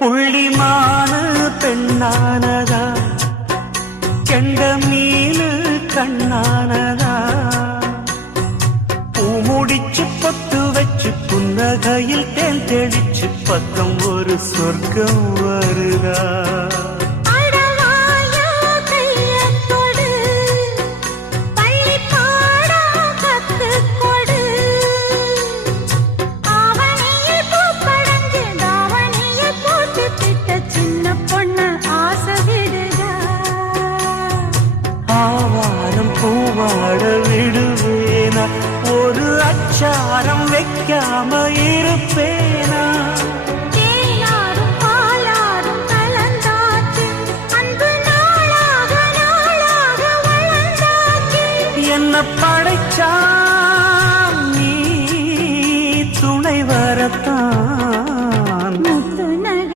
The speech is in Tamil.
புள்ளிமானு பெண்ணானதா, கெண்ட மீனு கண்ணானதா, பூ முடிச்சு பொட்டு வச்சு புன்னகையில் தேன் தெளிச்சு பக்கம் ஒரு சொர்க்கம் வருதா.